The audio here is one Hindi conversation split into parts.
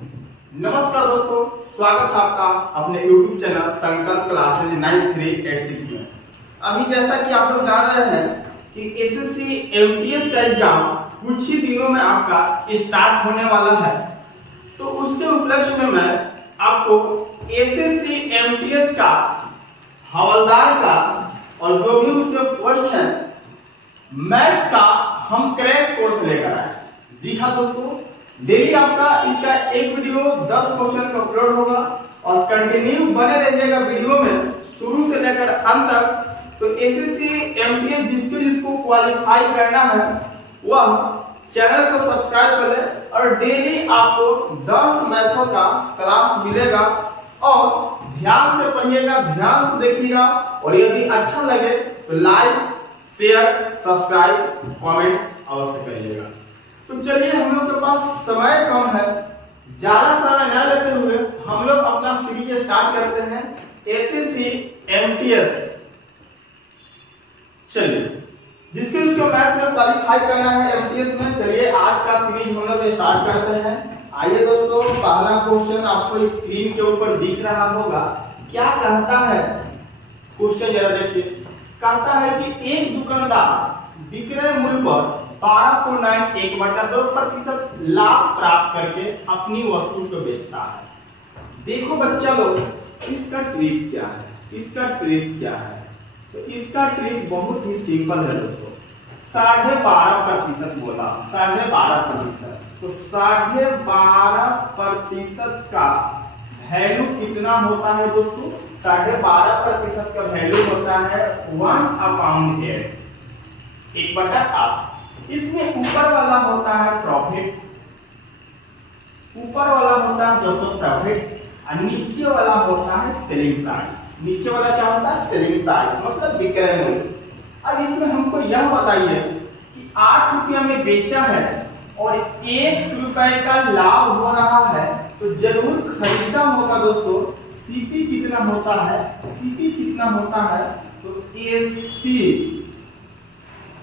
नमस्कार दोस्तों, स्वागत है आपका अपने YouTube चैनल संकल्प क्लासेज 9386 में। अभी जैसा कि आप लोग जान रहे हैं कि एसएससी एमटीएस का एग्जाम कुछ ही दिनों में आपका स्टार्ट होने वाला है, तो उसके उपलक्ष्य में मैं आपको एसएससी एमटीएस का हवलदार का और जो भी उसमें पोस्ट है मैथ्स का हम क्रैश कोर्स लेकर आए। जी हाँ दोस्तों, डेली आपका इसका एक वीडियो 10 क्वेश्चन का अपलोड होगा और कंटिन्यू बने रहिएगा वीडियो में शुरू से लेकर अंत तक। तो एसएससी एमटीएस जिसको क्वालिफाई करना है वह चैनल को सब्सक्राइब कर ले और डेली आपको 10 मैथों का क्लास मिलेगा और ध्यान से पढ़िएगा, ध्यान से देखिएगा और यदि अच्छा लगे तो लाइक, शेयर, सब्सक्राइब, कमेंट अवश्य करिएगा। तो चलिए, हम लोग के पास समय कम है, ज्यादा समय न लेते हुए हम लोग अपना सीरीज स्टार्ट करते हैं एसएससी एमटीएस। चलिए, जिसको मैथ्स में क्वालिफाई करना है एमटीएस में, चलिए आज का सीरीज हम लोग स्टार्ट करते हैं। आइए दोस्तों, पहला क्वेश्चन आपको स्क्रीन के ऊपर दिख रहा होगा। क्या कहता है क्वेश्चन, जरा देखिए। कहता है कि एक दुकानदार विक्रय मूल्य पर 12.1/2% लाभ प्राप्त करके अपनी वस्तु को बेचता है। देखो बच्चा लोग, इसका ट्रिक क्या है, इसका ट्रिक क्या है? तो इसका ट्रिक बहुत ही सिंपल है दोस्तों। 12.5% बोला, 12.5%। तो 12.5% का वैल्यू कितना होता है दोस्तों? 12.5% का वैल्यू होता है 1/8, 1/8। इसमें ऊपर वाला होता है प्रॉफिट, ऊपर वाला होता है दोस्तों प्रॉफिट और नीचे वाला होता है सेलिंग प्राइस। नीचे वाला क्या होता है? सेलिंग प्राइस, मतलब विक्रय मूल्य। अब इसमें हमको यह बताइए कि 8 रुपया में बेचा है और 1 रुपए का लाभ हो रहा है, तो जरूर खरीदा होगा दोस्तों। सीपी कितना होता है? सीपी कितना होता है? तो एसपी,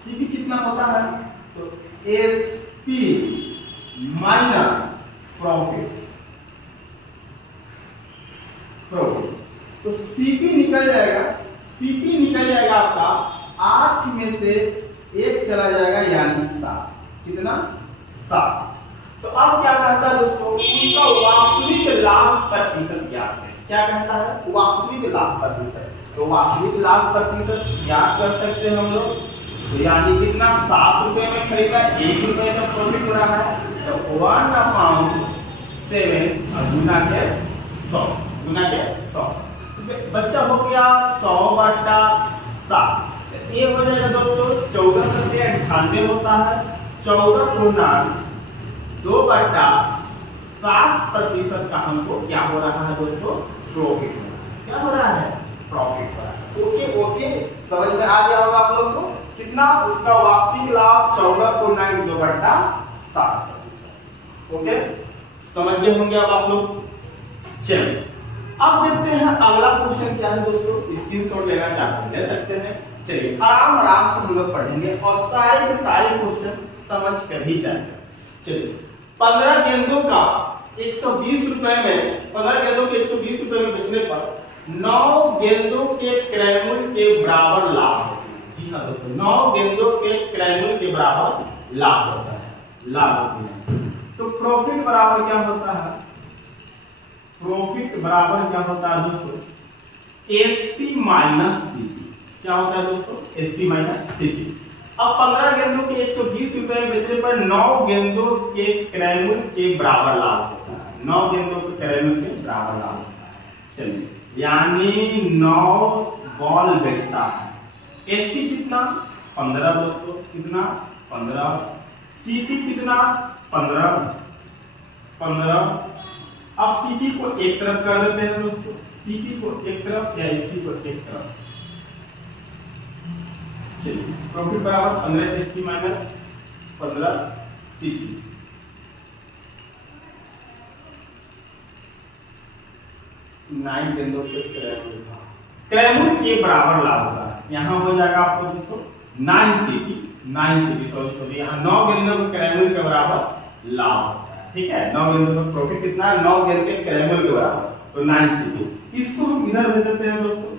सीपी कितना होता है? तो एसपी माइनस प्रॉफिट, प्रॉफिट। तो सीपी निकल जाएगा, सीपी निकल जाएगा आपका 8 में से 1 चला जाएगा, यानी 7। कितना? 7। तो अब क्या कहता है दोस्तों? उनका वास्तविक लाभ प्रतिशत ज्ञात है। क्या कहता है? वास्तविक लाभ प्रतिशत। तो वास्तविक लाभ प्रतिशत ज्ञात कर सकते हैं हम लोग। तो यानी कितना? 7 रुपए में खरीदा, 1 रुपए का प्रॉफिट हो रहा है, तो 1/7 गुना के 100, गुना के 100। बच्चा हो गया 100/7। ये हो जाएगा दोस्तों 1498 होता है। 14.2/7% का हमको क्या हो रहा है दोस्तों? प्रॉफिट। क्या हो रहा है? प्रॉफिट हो रहा है। ओके ओके, समझ में आ गया होगा आप लोग को। कितना? उसका वास्तविक लाभ 14.2/7%। ओके, समझ गए होंगे अब आप लोग। चलिए, अब देखते हैं अगला क्वेश्चन क्या है दोस्तों। स्क्रीनशॉट लेना चाहते हैं ले सकते हैं। चलिए, आराम आराम से हम लोग पढ़ेंगे और सारे के सारे क्वेश्चन समझ कर ही जाएंगे। चलिए, 15 गेंदों का 120 रुपए में, 15 गेंदों के 120 रुपए में बेचने पर 9 गेंदों के क्रय मूल्य के बराबर लाभ होता है। जी हाँ दोस्तों, 9 गेंदों के क्रय मूल्य के बराबर लाभ होता है, लाभ होती है। तो प्रॉफिट बराबर क्या होता है? प्रॉफिट बराबर क्या होता है दोस्तों? SP minus CP. क्या होता है दोस्तों? SP minus CP. अब 15 गेंदों के 120 रुपए में बेचने पर 9 गेंदों के क्रय मूल्य के बराबर लाभ होता है। 9 गेंदों के क्रय मूल्य के बराबर लाभ होता है। चलिए, यानी 9 बॉल बेचता है। एसपी कितना? 15 दोस्तों। कितना? 15। सीपी कितना? 15। अब सीपी को एक तरफ कर देते हैं दोस्तों, सीपी को एक तरफ या एसपी को एक तरफ। चलिए, प्रॉफिट बराबर 15 एसपी माइनस 15 सीपी। नाइन गेंदों के क्रय मूल्य के बराबर लाभ होता है। यहाँ हो जाएगा आपको दोस्तों 9 सीपी, 9 सीपी, सॉरी यहाँ 9 गेंदों के क्रय मूल्य के बराबर लाभ होता है। ठीक है, 9 गेंदों का प्रॉफिट कितना है, 9 गेंद के क्रैमल के बराबर, तो 9 CP। इसको हम इधर भेज देते हैं दोस्तों,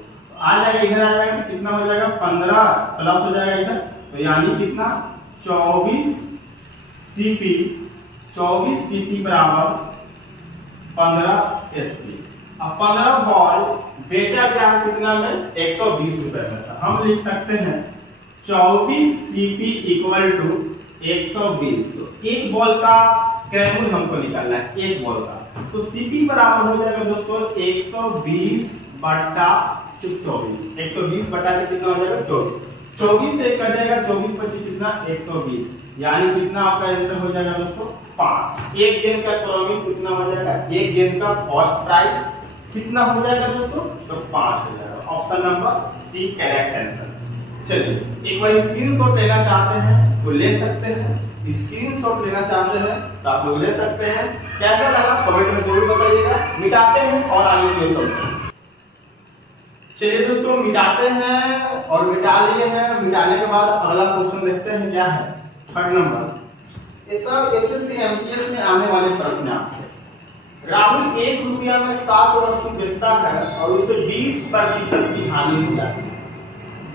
आ जाएगा इधर, आ जाएगा तो कितना हो जाएगा 15 प्लस हो जाएगा इधर, तो यानी कितना 24 CP, 24 CP बराबर 15 SP। अब 15 बॉल बेचा गया है कितना में, 120 रुपए में, तो हम लिख सकते हैं 24 CP इक्वल टू 120। तो एक बॉल का क्रैमल हमको निकालना है, एक बॉल का, तो CP बराबर हो जाएगा दोस्तों 120 बटा 24, 120 बटा के कितना हो जाएगा 24, 24 से कट जाएगा, 24 25 कितना 120, यानी कितना आपका आंसर हो जाएगा दोस्तों 5। एक गेंद का प्रॉफिट कितना हो जाएगा, एक गेंद का कॉस्ट प्राइस कितना हो जाएगा दोस्तों, तो 5 हो जाएगा। Option number C correct answer. चलिए एक बार स्क्रीनशॉट लेना चाहते हैं तो ले सकते हैं, स्क्रीनशॉट लेना चाहते हैं तो आप लोग ले सकते हैं। कैसा लगा कमेंट में जरूर बताइएगा। मिटाते हैं और आगे की ओर चलते हैं। चलिए दोस्तों मिटाते हैं और मिटा लिए हैं। मिटाने के बाद अगला क्वेश्चन देखते हैं क्या है, 3rd नंबर। ये सब एसएससी एमटीएस में आने वाले प्रश्न आपके। राहुल 1 रुपया में 7 वस्तु बेचता है और उसे 20% की हानि हो जाती है।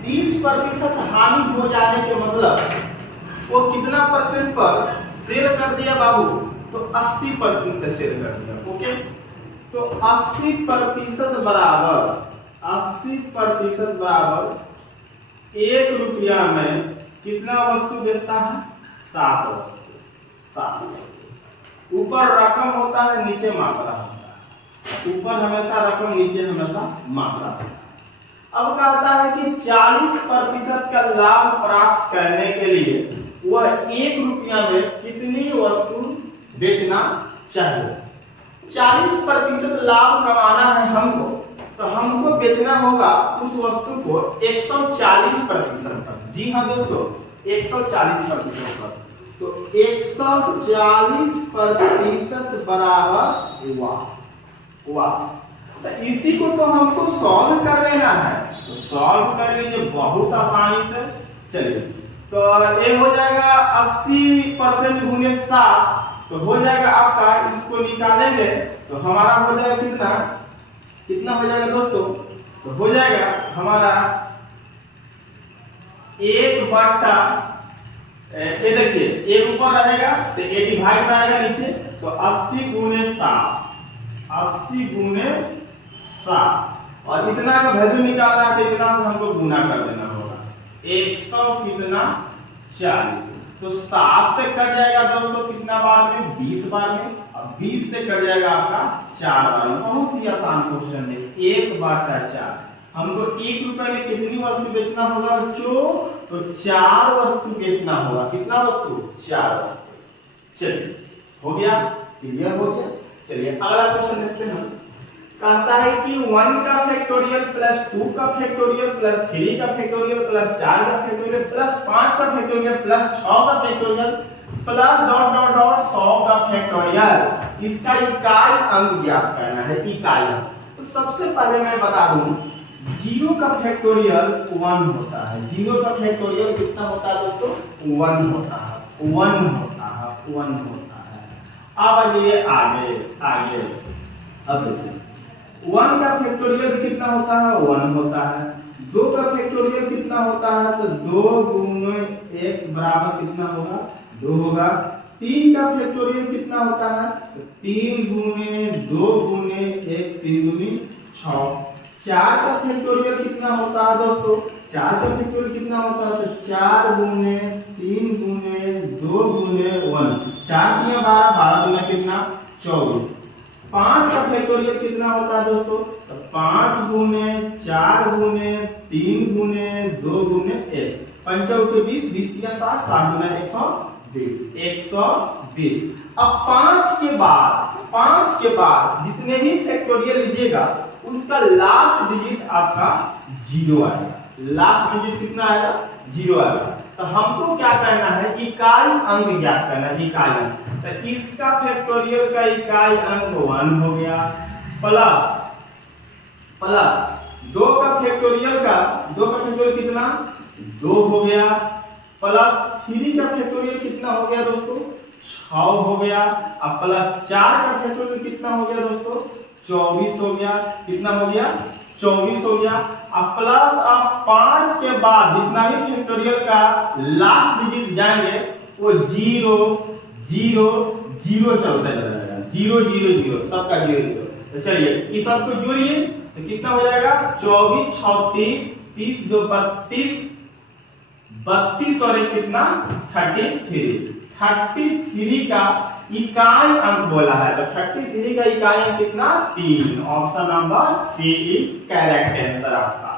20% हानि हो जाने के मतलब वो कितना परसेंट पर सेल कर दिया बाबू, तो 80% पे सेल कर दिया। ओके, तो 80% बराबर 80% बराबर 1 रुपया में कितना वस्तु बेचता है, 7 वस्तु। 7 वस्तु। ऊपर रकम होता है, नीचे मात्रा होता है। ऊपर हमेशा रकम, नीचे हमेशा मात्रा होता है। अब कहता है कि 40% का लाभ प्राप्त करने के लिए वह 1 रुपया में कितनी वस्तु बेचना चाहिए। 40% लाभ कमाना है हमको, तो हमको बेचना होगा उस वस्तु को 140% पर। जी हाँ दोस्तों, 140% पर। तो 140% बराबर वाह। तो इसी को तो हमको सॉल्व कर लेना है, तो सॉल्व कर लीजिए बहुत आसानी से। चलिए तो ये हो जाएगा 80% गुने 7, तो हो जाएगा आपका, इसको निकालेंगे तो हमारा हो जाएगा कितना हो जाएगा दोस्तों, तो हो जाएगा हमारा 1 बटा, ये देखिए 1 ऊपर रहेगा तो 1 डिवाइड में आएगा नीचे, तो 80 गुने 7, 80 गुने 7, और इतना का वैल्यू निकालना है तो इतना से हमको गुना कर देना होगा। 100 कितना 40, तो 7 से कट जाएगा दोस्तों कितना बार में, 20 बार में, और 20 से कट जाएगा आपका 4 बार में। बहुत ही आसान क्वेश्चन है। 1 बटा 4, हमको 1 रुपए में कितनी वस्तु बेचना होगा बच्चों, तो 4 वस्तु बेचना होगा। कितना वस्तु, 4 वस्तु। चलिए हो गया, क्लियर हो गया। चलिए अगला क्वेश्चन देखते हैं हम। कहता है कि 1 का फैक्टोरियल प्लस 2 का फैक्टोरियल प्लस 3 का फैक्टोरियल प्लस 4 का फैक्टोरियल प्लस 5 का फैक्टोरियल प्लस 6 का factorial plus dot dot dot 100 का फैक्टोरियल, इसका इकाई अंक ज्ञात करना है। इकाई अंक, तो सबसे पहले मैं बता दूं 0 का फैक्टोरियल 1 होता है। 0 का फैक्टोरियल कितना होता है दोस्तों, 1 होता है। 1 होता है, 1 होता है। अब ये आगे अब देखिए 1 का फैक्टोरियल कितना होता है, 1 होता है। 2 का फैक्टोरियल कितना होता है, तो 2 गुने 1 बराबर कितना होगा, 2 होगा। 3 का फैक्टोरियल कितना होता है, तो 3 गुने 2 गुने 1, 3 गुने 6। 4 का फैक्टोरियल कितना होता है दोस्तों, 4 का फैक्टोरियल कितना होता है, तो 4 गुने 3 गुने 2 गुने 1, 4 दिया 12, 12 दुना कितना 24। 5 का फैक्टोरियल कितना होता है दोस्तों, तो 5 गुने 4 गुने 3 गुने 2 गुने 1, 5 के 20, 20 दिया 60, 60 गुना 120, 120। अब 5 के बाद जितने भी फैक्टोरियल लीजिएगा उसका लास्ट डिजिट आपका 0 आएगा। लास्ट डिजिट कितना आएगा, 0 आएगा। तो हमको क्या करना है, इकाई अंक ज्ञात करना है। इकाई अंक, तो इसका फैक्टोरियल का इकाई अंक 1 हो गया, प्लस 2 का फैक्टोरियल कितना 2 हो गया, प्लस 3 का फैक्टोरियल कितना हो गया दोस्तों 6 हो गया, अब प्लस 4 का फैक्टोरियल कितना हो गया दोस्तों, 24 हो गया। कितना हो गया, 24 हो गया। अब प्लस आप 5 के बाद जितना भी फैक्टोरियल का लास्ट डिजिट जाएंगे वो 0 0 0 चलता रहेगा, 0 0 0 सबका 0 0। तो चलिए इस सबको जोड़िए तो कितना हो जाएगा, 24 36 30 2 32 32 और एक कितना 33 का इकाई अंक बोला है, तो 33 का इकाई अंक कितना 3। Option number C is correct answer आपका।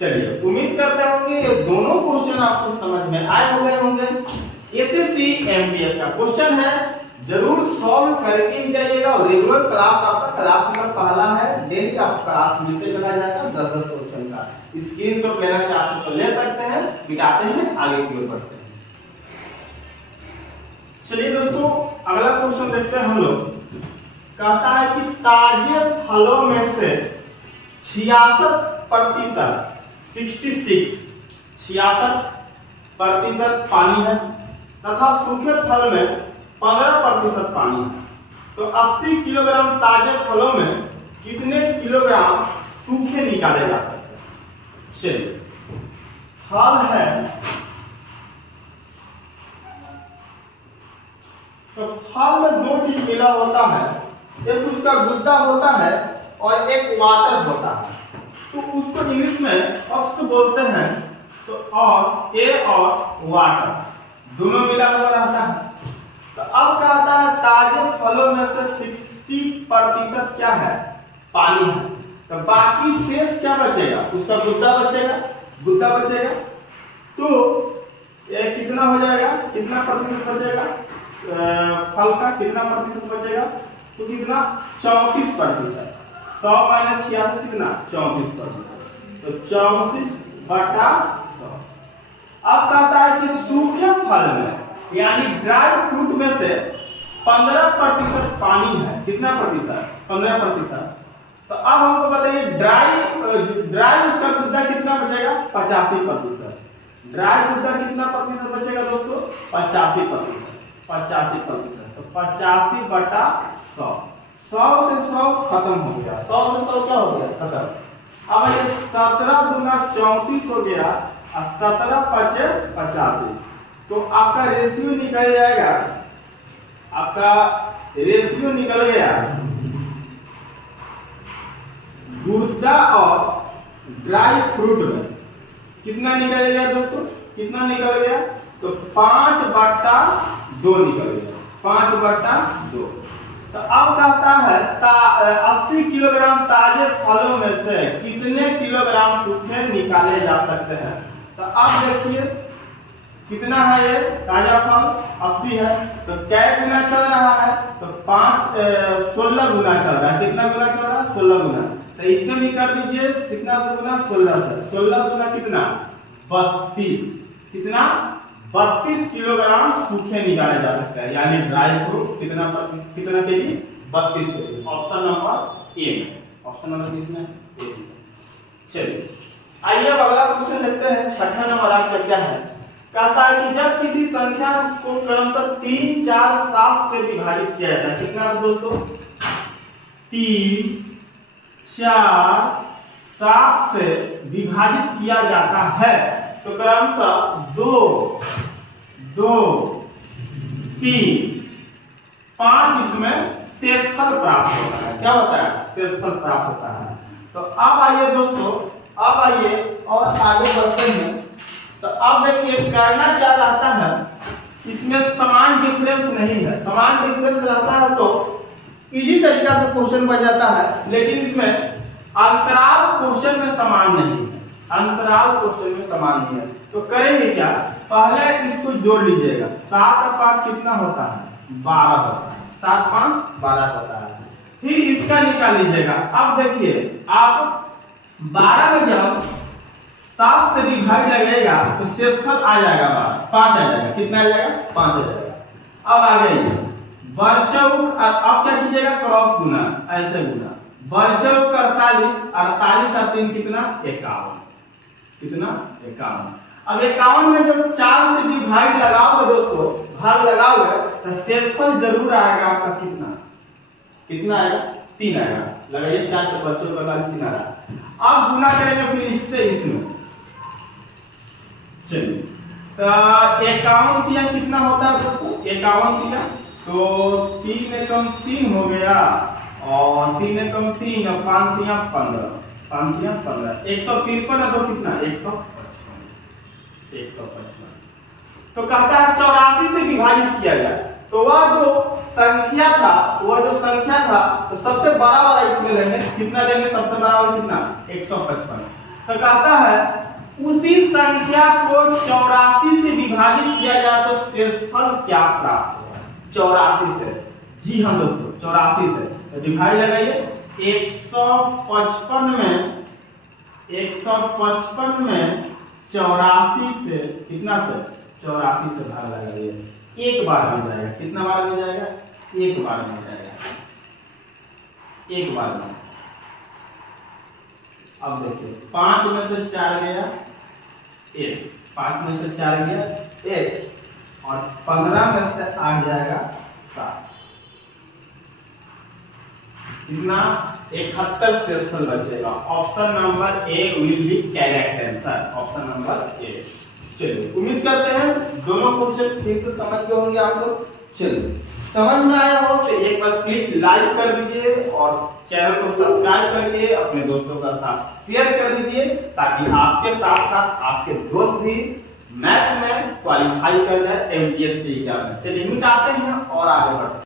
चलिए उम्मीद करते होंगे ये दोनों क्वेश्चन आपको समझ में आए होंगे। एसएससी एमटीएस का क्वेश्चन है, जरूर सॉल्व करके ही जाइएगा। और रेगुलर क्लास आपका क्लास नंबर पहला है, डेली आपको क्लास मिलते चला जाएगा 10-10 क्वेश्चन का। स्क्रीनशॉट लेना चाहते हैं तो ले सकते हैं, मिटाते हैं, आगे की ओर बढ़ते हैं। चलिए दोस्तों अगला क्वेश्चन देखते हैं हम लोग। कहता है कि ताजे फलों में से 66% 66% पानी है तथा सूखे फल में 15% पानी है, तो 80 किलोग्राम ताजे फलों में कितने किलोग्राम सूखे निकाले जा सकते हैं। चलिए फल है तो फल में दो चीज मिला होता है, एक उसका गुद्दा होता है और एक वाटर होता है। तो उसको इंग्लिश में ऑप्स बोलते हैं, तो और ए और वाटर दोनों मिला हुआ रहता है। तो अब कहता है ताजे फलों में से 60% क्या है, पानी है, तो बाकी शेष क्या बचेगा, उसका गुद्दा बचेगा। तो ये कितना हो जाएगा, कितना प्रतिशत बचेगा, फल का कितना प्रतिशत बचेगा, तो कितना 34%। 100 - 66 कितना 34%, तो 34/100। अब कहता है कि सूखे फल में यानी ड्राई फ्रूट में से 15% पानी है, कितना प्रतिशत, 15%। तो अब हमको बताइए ड्राई उसका गुद्दा कितना बचेगा, 85%। ड्राई गुद्दा कितना प्रतिशत बचेगा दोस्तों, 85%। तो 85/100, 100 से 100 खत्म हो गया, 100 से 100 क्या हो गया, खत्म। अब ये 17 दूना 34 हो गया और 17 पचे 85, तो आपका रेशियो निकल जाएगा, आपका रेशियो निकल गया गुर्दा और ड्राई फ्रूट में कितना निकल गया दोस्तों, कितना निकल गया, तो 5/2 निकल गया, 5/2। तो अब कहता है 80 किलोग्राम ताजे फलों में से कितने किलोग्राम सूखे निकाले जा सकते हैं। तो अब देखिए कितना है, ये ताजा फल 80 है, तो क्या गुना चल रहा है, तो 16 गुना चल रहा है। कितना गुना चल रहा है, 16 गुना। तो इसमें भी कर दीजिए कितना से गुना, 16 से। 16 गुना कितना 32, कितना 32 किलोग्राम सूखे निकाले जा सकते हैं, यानी ड्राई फ्रूट कितना KG, 32 KG. Option number A में, ऑप्शन नंबर किसमें, ए। चलिए आइए अब अगला क्वेश्चन देखते हैं। 6ठा नंबर आज का क्या है, कहता है कि जब किसी संख्या को क्रमशः 3 4 7 से विभाजित किया जाता है, कितना से दोस्तों, 3 4 7 से विभाजित किया जाता है, तो क्रमशः 2 2 3 5 इसमें शेषफल प्राप्त होता है। क्या होता है, शेषफल प्राप्त होता है। तो अब आइए दोस्तों, अब आइए और आगे बढ़ते हैं। तो अब देखिए करना क्या रहता है, इसमें समान डिफरेंस नहीं है। समान डिफरेंस रहता है तो इजी तरीका से क्वेश्चन बन जाता है, लेकिन इसमें अंतराल क्वेश्चन में समान नहीं है, अंतराल क्वेश्चन में समान नहीं है। तो करेंगे क्या, पहले इसको जोड़ लीजिएगा। 7 और 5 कितना होता है, 12 होता है। 7 5 12 होता है। फिर इसका निकाल लीजिएगा। अब देखिए आप 12 में जब 7 से डिवाइड लगेगा तो शेषफल आ जाएगा 5 आ जाएगा। कितना आ जाएगा, 5 आ जाएगा। अब आ गई बरचौक, अब क्या कीजिएगा, क्रॉस गुना, ऐसे गुना। बरचौक 48, 48 और 3 कितना 51, कितना 51। अब 51 में जब 4 से डिवाइड लगाओगे दोस्तों भाग लगाओगे तो शेषफल जरूर आएगा आपका कितना आएगा 3 आएगा। लगाइए 4 से 5 45 3 आ रहा। अब गुना करेंगे फिर इससे इसमें। चलिए तो 51 कितना होता है दोस्तों 51 तो 3 एकम 3 हो गया और 3 एकम 3 और 5 3 15 5 3 15 153 है तो कितना 155 तो कहता है 84 से विभाजित किया गया। तो वह जो संख्या था तो सबसे बड़ा वाला इसमें लेंगे कितना लेंगे सबसे बड़ा वाला कितना 155। तो कहता है उसी संख्या को 84 से विभाजित किया जाए तो शेषफल क्या प्राप्त होगा 84 से। जी हाँ दोस्तों 84 से तो डिवाइड लगाइए 155 में 84 से कितना से 84 से भाग लगाइए एक बार मिल जाएगा। कितना बार मिल जाएगा एक बार मिल जाएगा एक बार में। अब देखिए 5 में से 4 गया 1 5 में से 4 गया 1 और 15 में से 8 जाएगा 7 कितना 71 शेषफल बचेगा। Option number A will be correct answer option number A. चलिए उम्मीद करते हैं दोनों क्वेश्चन ठीक से समझ गए होंगे आप लोग। चलिए समझ में आया हो तो एक बार प्लीज लाइक कर दीजिए और चैनल को सब्सक्राइब करके अपने दोस्तों के साथ शेयर कर दीजिए ताकि आपके साथ साथ आपके दोस्त भी मैथ्स में क्वालिफाई कर जाए एमटीएस के एग्जाम में। चलिए मिटाते हैं और आगे बढ़ते हैं।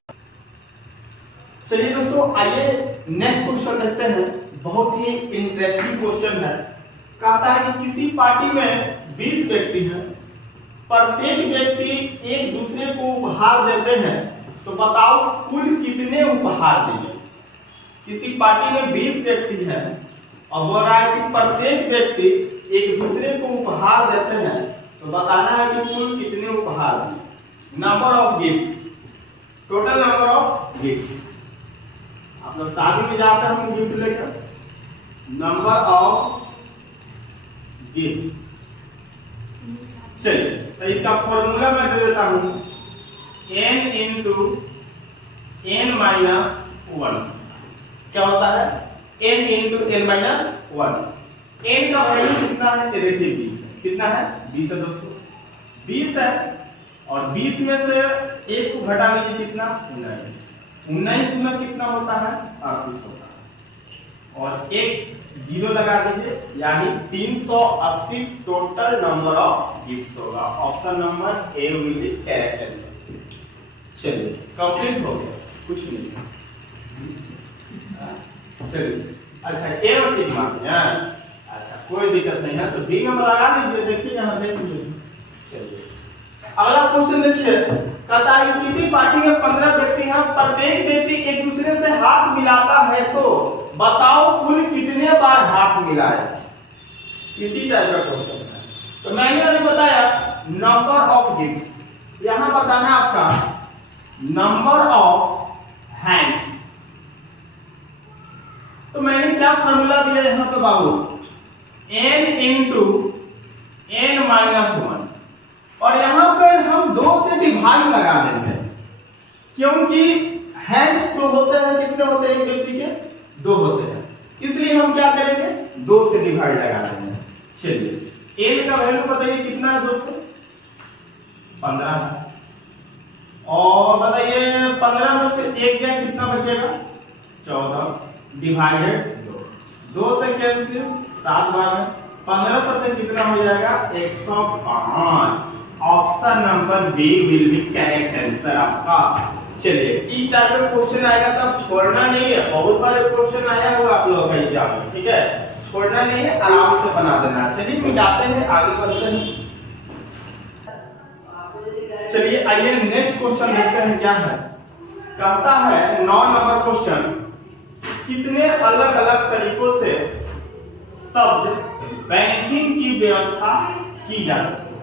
चलिए दोस्तों आइए नेक्स्ट क्वेश्चन देखते हैं। बहुत ही इंटरेस्टिंग क्वेश्चन है। कहता है कि किसी पार्टी में 20 व्यक्ति हैं, प्रत्येक व्यक्ति एक दूसरे को उपहार देते हैं तो बताओ कुल कितने उपहार देंगे। किसी पार्टी में 20 व्यक्ति हैं और बोल रहा है कि प्रत्येक व्यक्ति एक दूसरे को उपहार देते हैं तो बताना है कि कुल कितने उपहार देंगे। Number of gifts total number of gifts. आप लोग शादी में जाते हैं गिफ्ट लेकर। नंबर ऑफ गिफ्ट चलिए तो इसका फॉर्मूला मैं दे देता हूं n इंटू n माइनस 1 क्या होता है n into n minus 1। n का वैल्यू कितना है ये देखिए 20 है। कितना है 20 है दोस्तों 20 है और 20 में से एक को घटा लीजिए कितना 19 में कितना होता है 38 होता है और एक जीरो लगा दीजिए यानी 380 टोटल नंबर ऑफ गिफ्ट्स होगा। Option number A will be correct answer. चलिए कंप्लीट हो गया कुछ नहीं। चलिए अच्छा ए और टिक मारते हैं। अच्छा कोई दिक्कत नहीं है तो बी नंबर लगा दीजिए। देखिए यहां देख लीजिए। चलिए अगला क्वेश्चन देखिए। कहता है कि किसी पार्टी में 15 व्यक्ति हैं, प्रत्येक व्यक्ति एक दूसरे से हाथ मिलाता है तो बताओ कुल कितने बार हाथ मिलाए। इसी टाइप का क्वेश्चन है। तो मैंने अभी बताया नंबर ऑफ गिफ्ट्स। यहां बताना आपका नंबर ऑफ हैंड्स। तो मैंने क्या फॉर्मूला दिया यहां पे बाबू n इंटू n माइनस 1 और यहां पर हम 2 से डिवाइड लगा देंगे क्योंकि हैंड्स जो होते हैं कितने होते हैं एक व्यक्ति के 2 होते हैं इसलिए हम क्या करेंगे 2 से डिवाइड लगा देंगे। चलिए n का वैल्यू बताइए कितना है दोस्तों 15 है और बताइए 15 में से 1 गया कितना बचेगा 14 डिवाइडेड 2 से कैंसिल 7 बार है 15 से कितना हो जाएगा 105। Option number B will be correct answer आपका। चलिए इस टाइप का क्वेश्चन आएगा तब छोड़ना नहीं है। बहुत बार क्वेश्चन आया होगा आप लोगों का एग्जाम में ठीक है छोड़ना नहीं है आराम से बना देना। चलिए मिटाते हैं आगे बढ़ते हैं। चलिए आइए नेक्स्ट क्वेश्चन देखते हैं क्या है। कहता है 9 नंबर क्वेश्चन कितने अलग अलग तरीकों से शब्द बैंकिंग की व्यवस्था की जा सकती है।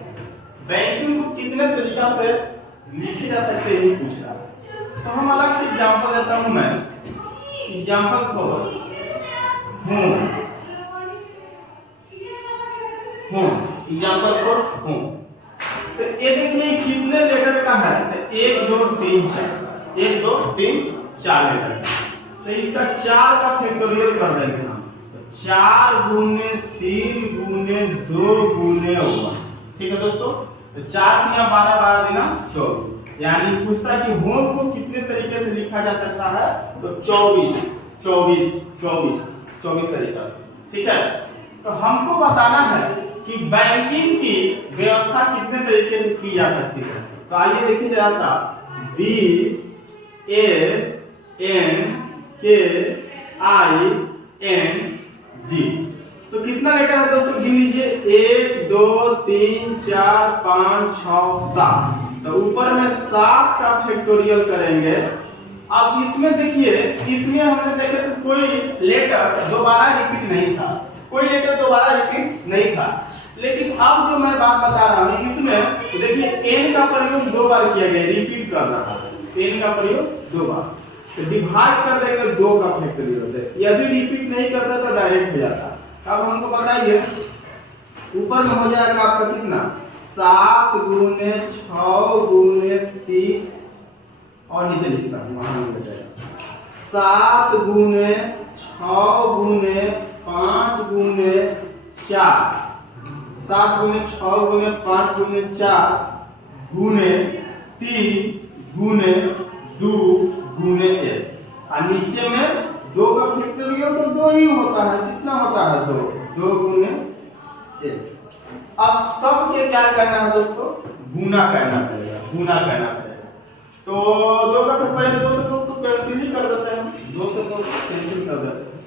बैंकिंग को कितने तरीका से लिखे जा सकते हैं पूछ रहा है। तो हम अलग से एग्जांपल देता हूं मैं एग्जांपल को एग्जांपल को तो ये देखिए कितने लेटर का है, तो 1 2 3 4, 1 2 3 4 लेटर का। तो इसका 4 का फैक्टोरियल कर देंगे हम, तो 4 गुने 3 गुने 2 गुने होगा। ठीक है दोस्तों, तो 4 दिया 12 12 दिना 24, यानी पूछता है कि होम को कितने तरीके से लिखा जा सकता है, तो 24 24 24 24 तरीका से। ठीक है, तो हमको बताना है कि बैंकिंग की व्यवस्था कितने तरीके से की जा सकती है। तो आइए देखिए जरा सा, BANKING, तो कितना लेटर है दोस्तों, गिन लीजिए, 1 2 3 4 5 6 7, तो ऊपर में 7 का फैक्टोरियल करेंगे। अब इसमें देखिए, इसमें हमने देखे तो कोई लेटर दोबारा रिपीट नहीं था, कोई लेटर दोबारा रिपीट नहीं था। लेकिन अब जो मैं बात बता रहा हूँ इसमें देखिए n का प्रयोग 2 बार किया गया, रिपीट कर रहा है, n का प्रयोग 2 बार, तो डिवाइड कर देंगे 2 का फैक्टोरियल से। यदि रिपीट नहीं करता तो डायरेक्ट हो जाता। अब हमको बताइए, ऊपर में हो जाएगा आपका कितना, 7 गुने 6 गुने 3, और नीचे लिखता हूँ वहां नहीं बचेगा, 7 गुने 6 गुने 5 गुने 4, 7 गुने 6 गुने 5 गुने 4 गुने 3 गुने 2 गुने 1, और नीचे में 2 का फैक्टोरियल तो 2 ही होता है, कितना होता है 2, 2 गुने 1। अब सब के क्या करना है दोस्तों, गुना करना पड़ेगा, गुना करना पड़ेगा। तो 2 का पहले 2 से 2 को कैंसिल ही कर देते हैं, 2 से 2 कैंसिल कर देते हैं।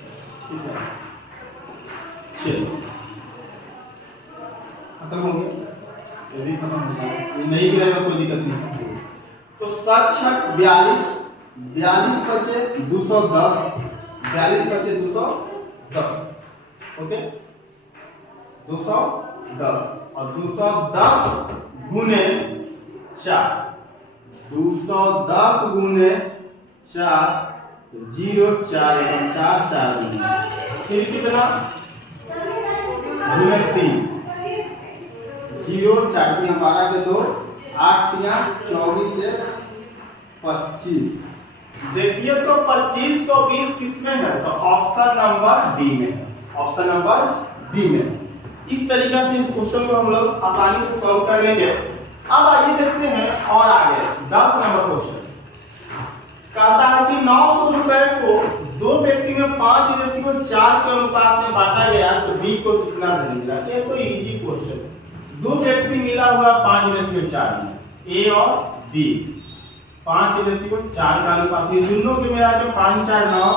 ठीक है, चलिए खत्म हो गया, ये भी खत्म हो गया, ये नहीं रहेगा कोई दिक्कत नहीं। तो 7 6 42, 42 बचे 210, 42 बचे 210, ओके 210, और 210 गुने 4, 210 गुने 4, 0 4 4 4, फिर कितना गुने 3, 0 4 12 के 2, 8 24 से 25। देखिए तो 2520 किसमें है, तो ऑप्शन नंबर डी में, ऑप्शन नंबर डी में। इस तरीके से इस क्वेश्चन को हम लोग आसानी से सॉल्व कर लेंगे। अब आइए देखते हैं और आगे 10 नंबर क्वेश्चन कहता है कि 900 रुपए को 2 व्यक्ति में 5:4 के अनुपात में बांटा गया तो बी को कितना धन मिला। ये तो इजी क्वेश्चन है, 2 व्यक्ति मिला हुआ 5:4 में, ए और बी, 5:4 का अनुपात, ये दोनों के मिला के 5 4 9,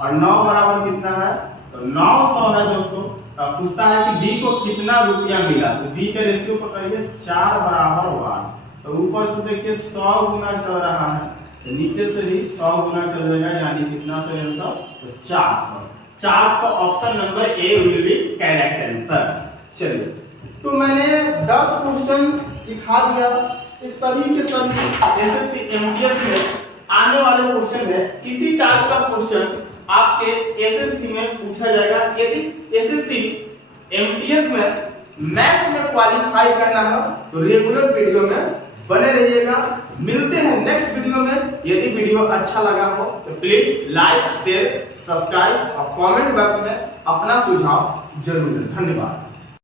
और 9 बराबर कितना है, तो 900 है दोस्तों। अब पूछता है कि बी को कितना रुपया मिला, तो बी के रेशियो पकड़िए 4 बराबर 1, तो ऊपर से देखिए 100 गुना चल रहा है, तो नीचे से भी 100 गुना चल जाएगा, यानी कितना से आंसर, तो 400। 400 option number A will be correct answer. चलिए, तो मैंने 10 क्वेश्चन सिखा दिया, इस सभी के सभी एसएससी एमटीएस में आने वाले क्वेश्चन है। इसी टाइप का क्वेश्चन आपके एसएससी में पूछा जाएगा। यदि एसएससी एमटीएस में मैथ्स में क्वालिफाई करना है तो रेगुलर वीडियो में बने रहिएगा। मिलते हैं नेक्स्ट वीडियो में। यदि वीडियो अच्छा लगा हो तो प्लीज लाइक शेयर सब्सक्राइब और कमेंट बॉक्स में अपना सुझाव जरूर दें। धन्यवाद।